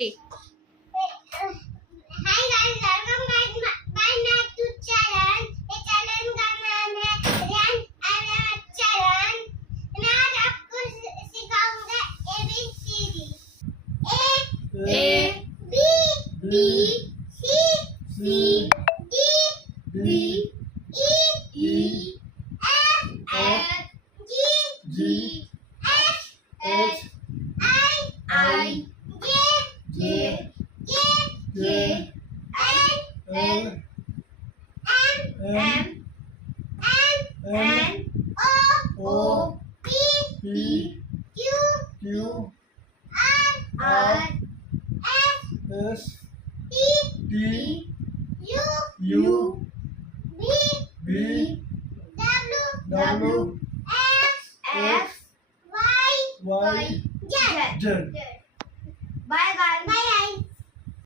Hi guys, welcome back to channel. ये channel का नाम है रियान एंड चैनल। मैं आज आपको सिखाऊंगा ABCD। A B C D E F G H I J K L M N O P Q R S T U V W X Y Z. Bye guys.